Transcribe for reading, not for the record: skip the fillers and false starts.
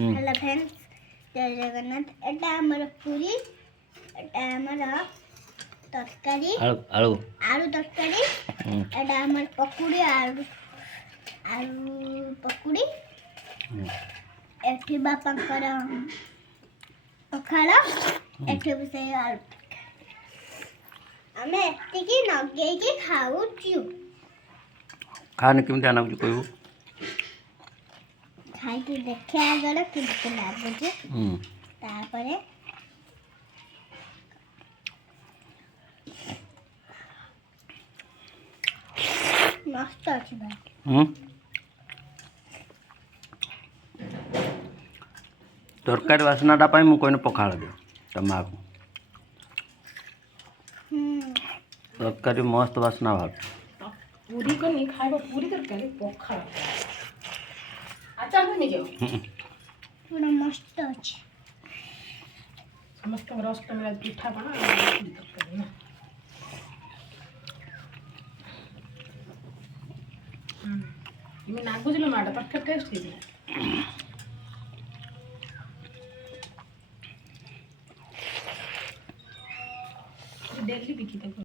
hello friends जय जगन्नाथ एटा हमर पूरी एटा हमर तरकारी आलू तरकारी एटा हमर पकुड़ी आलू पकुड़ी एठी बापांकर पखाला एठी से आलू हमें एतिकी नगेकी खाऊचु खाने केमती आना कहू खाई देखे आगर केमती लागुचे तापरे मस्त अछि भाई तरकारी बासनाटा पाई मु कहने पखाला दियो तमा को तरकारी मस्त बासना भाव पूरी को नहीं खाइबा पूरी तरकारी पखाला अच्छा नहीं जाओ पूरा मस्त अछि समस्त रस्त में पिठा बना पूरी तरकारी ना इमे नागुजलो माटा तरकारी टेस्ट है डेली बिकी तक